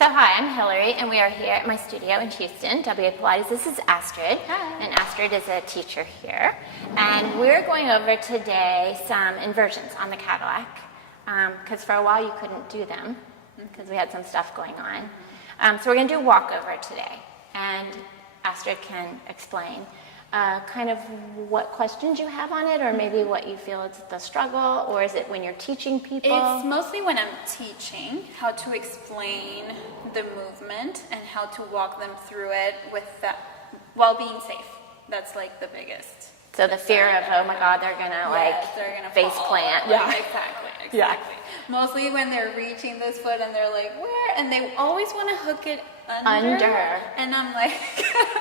So hi, I'm Hillary, and we are here at my studio in Houston, WA Pilates. This is Astrid, and Astrid is a teacher here. And we're going over today some inversions on the Cadillac, because for a while you couldn't do them, because we had some stuff going on. So we're going to do walkover today, and Astrid can explain kind of what questions you have on it, or maybe what you feel is the struggle, or is it when you're teaching people? It's mostly when I'm teaching how to explain the movement and how to walk them through it with that while being safe. That's like the biggest. So the fear of, oh my God, they're gonna face plant. Yeah, exactly. Yeah. Mostly when they're reaching this foot and they're like, where? And they always want to hook it under. And I'm like,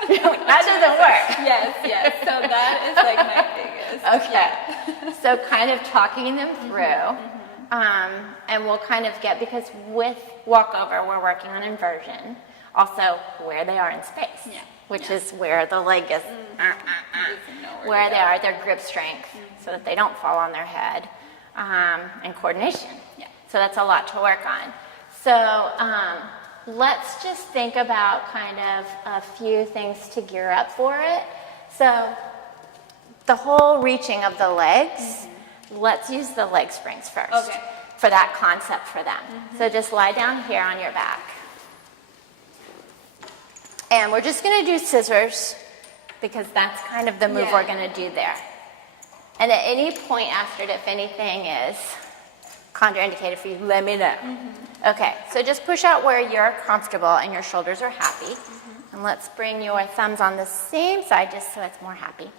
that doesn't work. Yes. So that is like my biggest. Okay. Yeah. So kind of talking them through, and we'll kind of get, because with walkover, we're working on inversion, also where they are in space, which is where the leg is, where they are, their grip strength, so that they don't fall on their head, and coordination. So that's a lot to work on. So let's just think about kind of a few things to gear up for it. So the whole reaching of the legs, let's use the leg springs first for that concept for them. So just lie down here on your back. And we're just going to do scissors, because that's kind of the move we're going to do there. And at any point after it, if anything is contraindicated for you, let me know. Okay, so just push out where you're comfortable and your shoulders are happy. And let's bring your thumbs on the same side just so it's more happy.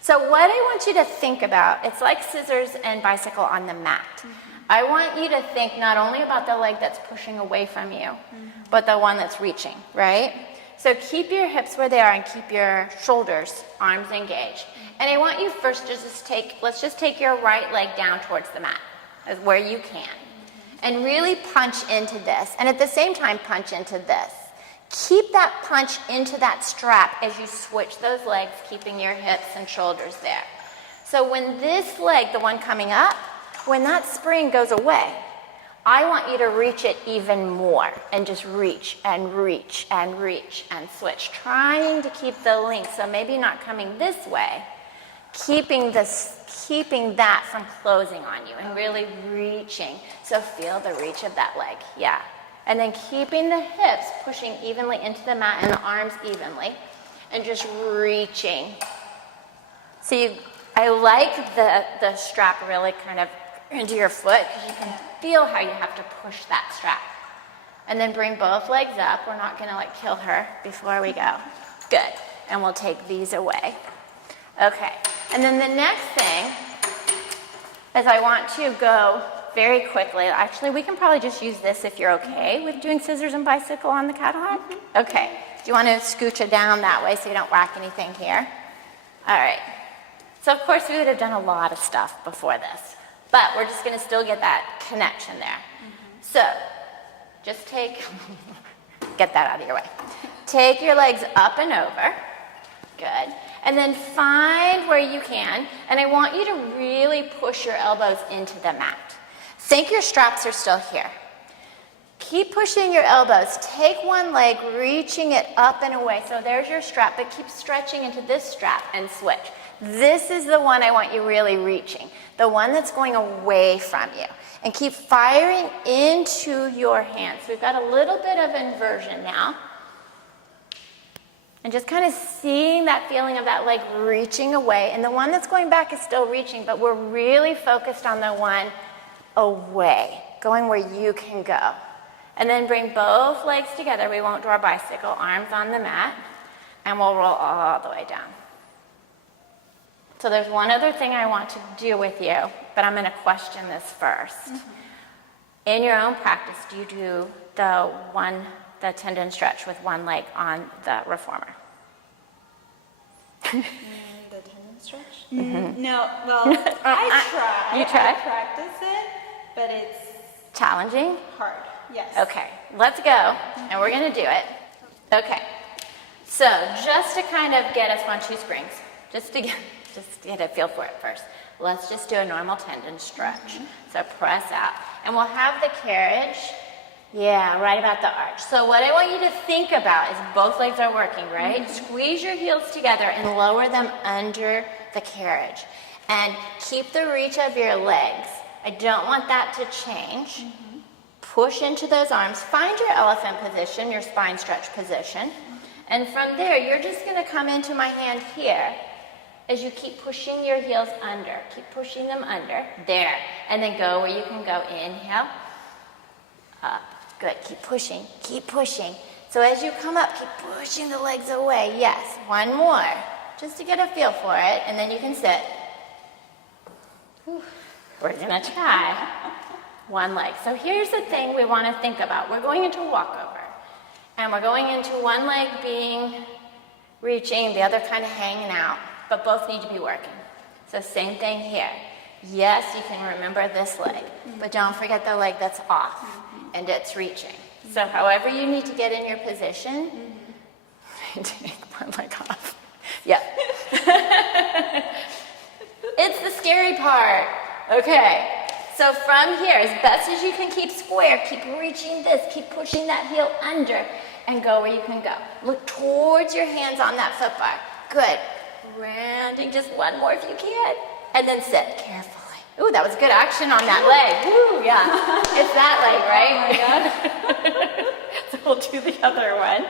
So what I want you to think about, it's like scissors and bicycle on the mat. I want you to think not only about the leg that's pushing away from you, but the one that's reaching, right? So keep your hips where they are and keep your shoulders, arms engaged. And I want you first to let's just take your right leg down towards the mat, as where you can. And really punch into this. And at the same time, punch into this. Keep that punch into that strap as you switch those legs, keeping your hips and shoulders there. So when this leg, the one coming up, when that spring goes away, I want you to reach it even more and just reach and reach and reach and switch, trying to keep the length. So maybe not coming this way, keeping that from closing on you and really reaching. So feel the reach of that leg, And then keeping the hips pushing evenly into the mat and the arms evenly, and just reaching. So I like the strap really kind of into your foot, because you can feel how you have to push that strap. And then bring both legs up. We're not going to kill her before we go. Good. And we'll take these away. Okay. And then the next thing is I want to go very quickly. Actually, we can probably just use this if you're okay with doing scissors and bicycle on the Cadillac. Okay. Do you want to scooch it down that way so you don't whack anything here? All right. So, of course, we would have done a lot of stuff before this, but we're just going to still get that connection there. So, just get that out of your way. Take your legs up and over. Good. And then find where you can, and I want you to really push your elbows into the mat. Think your straps are still here. Keep pushing your elbows. Take one leg, reaching it up and away. So there's your strap, but keep stretching into this strap and switch. This is the one I want you really reaching, the one that's going away from you. And keep firing into your hands. So we've got a little bit of inversion now. And just kind of seeing that feeling of that leg reaching away. And the one that's going back is still reaching, but we're really focused on the one away, going where you can go. And then bring both legs together. We won't do our bicycle, arms on the mat, and we'll roll all the way down. So there's one other thing I want to do with you, but I'm going to question this first. In your own practice, do you do the tendon stretch with one leg on the reformer? The tendon stretch? No, well, I try. You try? I practice it, but it's challenging? Hard, yes. Okay, let's go, and we're going to do it. Okay, so just to kind of get us on two springs, just to get a feel for it first, let's just do a normal tendon stretch. So press out, and we'll have the carriage Yeah, right about the arch. So what I want you to think about is both legs are working, right? Squeeze your heels together and lower them under the carriage. And keep the reach of your legs. I don't want that to change. Push into those arms. Find your elephant position, your spine stretch position. And from there, you're just going to come into my hand here as you keep pushing your heels under. Keep pushing them under. There. And then go where you can go. Inhale. Up. Good. Keep pushing. Keep pushing. So as you come up, keep pushing the legs away. Yes. One more. Just to get a feel for it. And then you can sit. We're going to try one leg. So here's the thing we want to think about. We're going into walkover. And we're going into one leg being reaching, the other kind of hanging out. But both need to be working. So same thing here. Yes, you can remember this leg. But don't forget the leg that's off. And it's reaching. So however you need to get in your position, take one leg off. Yep. It's the scary part. Okay. So from here, as best as you can keep square, keep reaching this, keep pushing that heel under, and go where you can go. Look towards your hands on that foot bar. Good. Rounding just one more if you can. And then sit carefully. Ooh, that was good action on that leg. Woo, yeah. It's that leg, right? Oh my God. So we'll do the other one.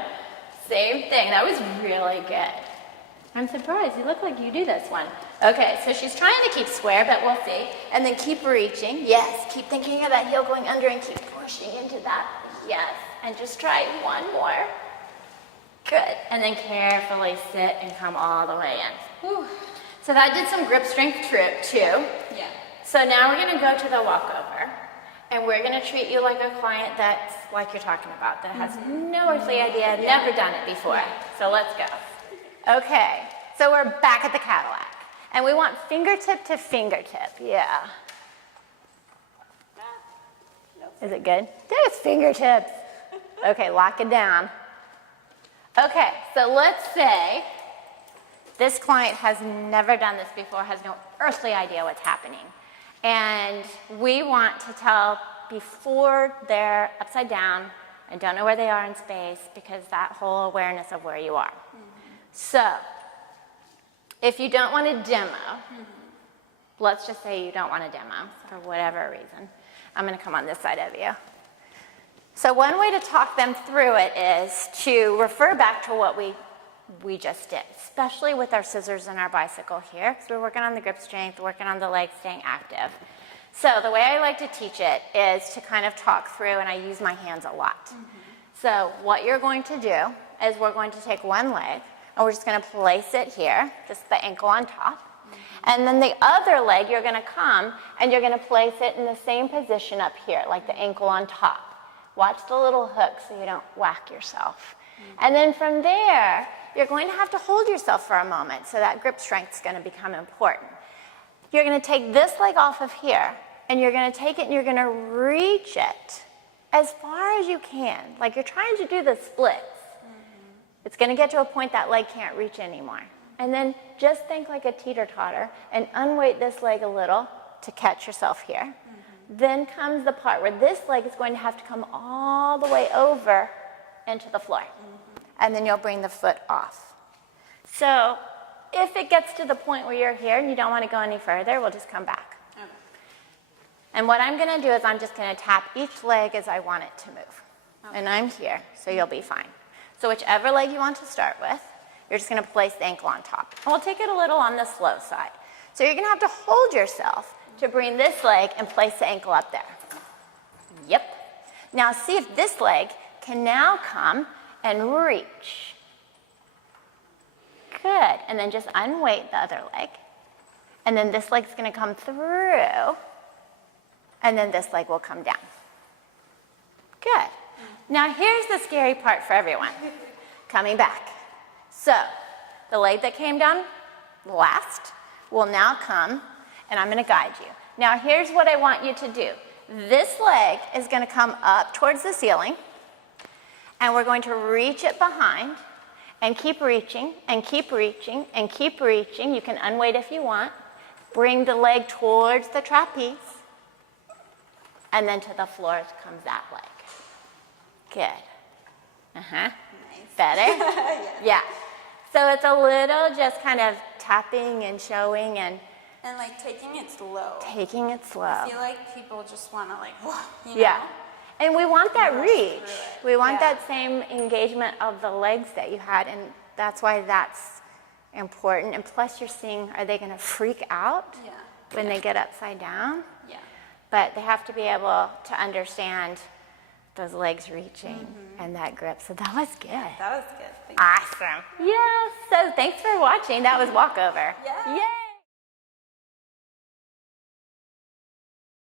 Same thing. That was really good. I'm surprised. You look like you do this one. Okay, so she's trying to keep square, but we'll see. And then keep reaching. Yes, keep thinking of that heel going under and keep pushing into that. Yes, and just try one more. Good. And then carefully sit and come all the way in. Whew. So that did some grip strength too. Yeah. So now we're going to go to the walkover. And we're going to treat you like a client that's like you're talking about, that has no earthly idea, never done it before. So let's go. Okay, so we're back at the Cadillac. And we want fingertip to fingertip. Yeah. Is it good? There's fingertips. Okay, lock it down. Okay, so let's say this client has never done this before, has no earthly idea what's happening. And we want to tell before they're upside down and don't know where they are in space, because that whole awareness of where you are. So, if you don't want to demo, let's just say you don't want to demo for whatever reason. I'm going to come on this side of you. So one way to talk them through it is to refer back to what we just did, especially with our scissors and our bicycle here, because we're working on the grip strength, working on the legs staying active. So the way I like to teach it is to kind of talk through, and I use my hands a lot. So what you're going to do is we're going to take one leg, and we're just going to place it here, just the ankle on top. And then the other leg, you're going to come, and you're going to place it in the same position up here, like the ankle on top. Watch the little hook so you don't whack yourself. And then from there, you're going to have to hold yourself for a moment, so that grip strength is going to become important. You're going to take this leg off of here, and you're going to take it and you're going to reach it as far as you can, like you're trying to do the splits. It's going to get to a point that leg can't reach anymore. And then just think like a teeter-totter and unweight this leg a little to catch yourself here. Then comes the part where this leg is going to have to come all the way over into the floor. And then you'll bring the foot off. So if it gets to the point where you're here and you don't want to go any further, we'll just come back. Okay. And what I'm going to do is I'm just going to tap each leg as I want it to move. Okay. And I'm here, so you'll be fine. So whichever leg you want to start with, you're just going to place the ankle on top. And we'll take it a little on the slow side. So you're going to have to hold yourself to bring this leg and place the ankle up there. Yep. Now see if this leg can now come and reach. Good. And then just unweight the other leg. And then this leg's going to come through. And then this leg will come down. Good. Now here's the scary part for everyone. Coming back. So the leg that came down last will now come, and I'm going to guide you. Now here's what I want you to do. This leg is going to come up towards the ceiling, and we're going to reach it behind and keep reaching and keep reaching and keep reaching. You can unweight if you want. Bring the leg towards the trapeze, and then to the floor comes that leg. Good. Uh-huh. Nice. Better? Yeah. Yeah. So it's a little just kind of tapping and showing and And like taking it slow. taking it slow. I feel like people just want to like, you know? Yeah. And we want that Rush reach. through it. We want Yeah. that same engagement of the legs that you had, and that's why that's important. And plus you're seeing, are they going to freak out Yeah. when they get upside down? Yeah. But they have to be able to understand those legs reaching and that grip. So that was good. That was good. Thank you. Awesome. Yes. So thanks for watching. That was Walkover. Yeah. Yay.